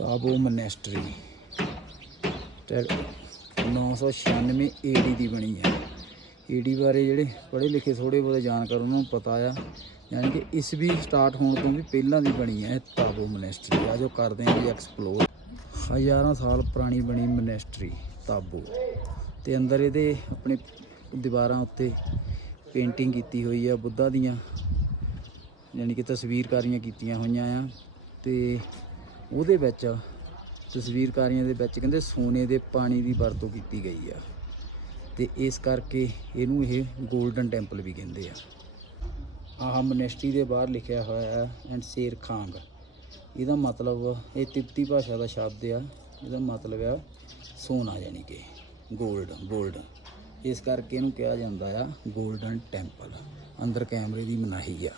ਤਾਬੋ ਮਨੈਸਟਰੀ ਤੇ 996 ਏਡੀ ਦੀ ਬਣੀ ਹੈ। ਏਡੀ ਬਾਰੇ ਜਿਹੜੇ ਪੜ੍ਹੇ ਲਿਖੇ ਥੋੜੇ ਬਹੁਤੇ ਜਾਣਕਾਰ ਉਹਨਾਂ ਨੂੰ ਪਤਾ ਆ। ਯਾਨੀ ਕਿ ਇਸ ਵੀ ਸਟਾਰਟ ਹੋਣ ਤੋਂ ਵੀ ਪਹਿਲਾਂ ਦੀ ਬਣੀ ਹੈ ਇਹ ਤਾਬੋ ਮਨੈਸਟਰੀ ਆ ਜੋ ਕਰਦੇ ਆ ਵੀ ਐਕਸਪਲੋਰ ਹਜ਼ਾਰਾਂ ਸਾਲ ਪੁਰਾਣੀ ਬਣੀ ਮਨੈਸਟਰੀ ਤਾਬੋ। ਤੇ ਅੰਦਰ ਇਹਦੇ ਆਪਣੇ ਦੀਵਾਰਾਂ ਉੱਤੇ ਪੇਂਟਿੰਗ ਕੀਤੀ ਹੋਈ ਆ ਬੁੱਧਾ ਦੀਆਂ। ਯਾਨੀ ਕਿ ਤਸਵੀਰਕਾਰੀਆਂ ਕੀਤੀਆਂ ਹੋਈਆਂ ਆ। ਤੇ ਉਹਦੇ ਵਿੱਚ ਤਸਵੀਰਕਾਰੀਆਂ ਦੇ ਵਿੱਚ ਕਹਿੰਦੇ ਸੋਨੇ ਦੇ ਪਾਣੀ ਦੀ ਵਰਤੋਂ ਕੀਤੀ ਗਈ ਆ। ਤੇ ਇਸ ਕਰਕੇ ਇਹਨੂੰ ਇਹ 골ਡਨ ਟੈਂਪਲ ਵੀ ਕਹਿੰਦੇ ਆ। ਆਹ ਮਨਿਸਟਰੀ ਦੇ ਬਾਹਰ ਲਿਖਿਆ ਹੋਇਆ ਹੈ ਐਂਡ ਸ਼ੇਰ ਖਾਂਗ। ਇਹਦਾ ਮਤਲਬ ਇਹ ਤਿੱਬਤੀ ਭਾਸ਼ਾ ਦਾ ਸ਼ਬਦ ਆ। ਇਹਦਾ ਮਤਲਬ ਆ ਸੋਨਾ ਯਾਨੀ ਕਿ 골ਡ 골ਡ ਇਸ ਕਰਕੇ ਇਹਨੂੰ ਕਿਹਾ ਜਾਂਦਾ ਆ 골ਡਨ ਟੈਂਪਲ ਅੰਦਰ ਕੈਮਰੇ ਦੀ ਮਨਾਹੀ ਆ।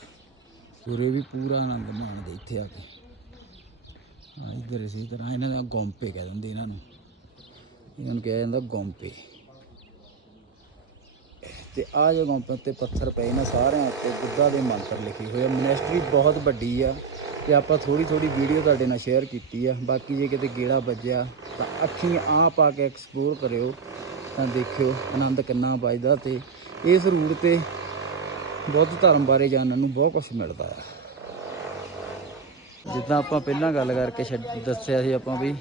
ਪੂਰੇ ਵੀ ਪੂਰਾ ਆਨੰਦ ਮਾਣਦੇ ਇੱਥੇ ਆ ਕੇ। ਇੱਧਰ ਇਸੇ ਤਰ੍ਹਾਂ ਇਹਨਾਂ ਦਾ ਗੋਂਪੇ ਕਹਿ ਦਿੰਦੇ ਇਹਨਾਂ ਨੂੰ। ਇਹਨਾਂ ਨੂੰ ਕਿਹਾ ਜਾਂਦਾ ਗੋਂਪੇ। ਤੇ ਆ ਜੋ ਗੋਂਪੇ ਉੱਤੇ ਪੱਥਰ ਪਏ ਨੇ ਸਾਰਿਆਂ ਉੱਤੇ ਬੁੱਧਾ ਦੇ ਮੰਤਰ ਲਿਖੇ ਹੋਏ ਆ। ਮਨੈਸਟਰੀ ਬਹੁਤ ਵੱਡੀ ਆ ਤੇ ਆਪਾਂ ਥੋੜੀ ਥੋੜੀ ਵੀਡੀਓ ਤੁਹਾਡੇ ਨਾਲ ਸ਼ੇਅਰ ਕੀਤੀ ਆ। ਬਾਕੀ ਜੇ ਕਿਤੇ ਗੇੜਾ ਵੱਜਿਆ ਤਾਂ ਅੱਖੀਂ ਆਪ ਆ ਕੇ ਐਕਸਪਲੋਰ ਕਰਿਓ, ਤਾਂ ਦੇਖਿਓ ਆਨੰਦ ਕਿੰਨਾ ਵੱਜਦਾ ਤੇ ਇਸ ਰੂਟ ਤੇ ਬੁੱਧ ਧਰਮ ਬਾਰੇ ਜਾਣਨ ਨੂੰ ਬਹੁਤ ਕੁਝ ਮਿਲਦਾ ਆ। ਜਿੱਦਾਂ ਆਪਾਂ ਪਹਿਲਾਂ ਗੱਲ ਕਰਕੇ ਦੱਸਿਆ ਸੀ ਆਪਾਂ ਵੀ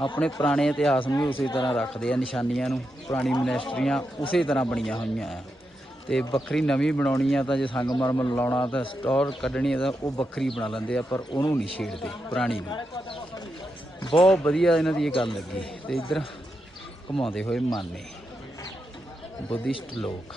ਆਪਣੇ ਪੁਰਾਣੇ ਇਤਿਹਾਸ ਨੂੰ ਵੀ ਉਸੇ ਤਰ੍ਹਾਂ ਰੱਖਦੇ ਆ, ਨਿਸ਼ਾਨੀਆਂ ਨੂੰ, ਪੁਰਾਣੀ ਮਨਿਸਟਰੀਆਂ ਉਸੇ ਤਰ੍ਹਾਂ ਬਣੀਆਂ ਹੋਈਆਂ ਆ। ਤੇ ਵੱਖਰੀ ਨਵੀਂ ਬਣਾਉਣੀ ਆ ਤਾਂ ਜੇ ਸੰਗਮਰਮਰ ਲਾਉਣਾ ਤਾਂ ਸਟੋਰ ਕੱਢਣੀ ਆ ਤਾਂ ਉਹ ਵੱਖਰੀ ਬਣਾ ਲੈਂਦੇ ਆ, ਪਰ ਉਹਨੂੰ ਨਹੀਂ ਛੇੜਦੇ ਪੁਰਾਣੀ ਨੂੰ। ਬਹੁਤ ਵਧੀਆ ਇਹਨਾਂ ਦੀ ਇਹ ਗੱਲ ਲੱਗੀ ਤੇ ਇੱਧਰ ਘਮਾਉਂਦੇ ਹੋਏ ਮਾਨੇ ਬੁੱਧਿਸਟ ਲੋਕ।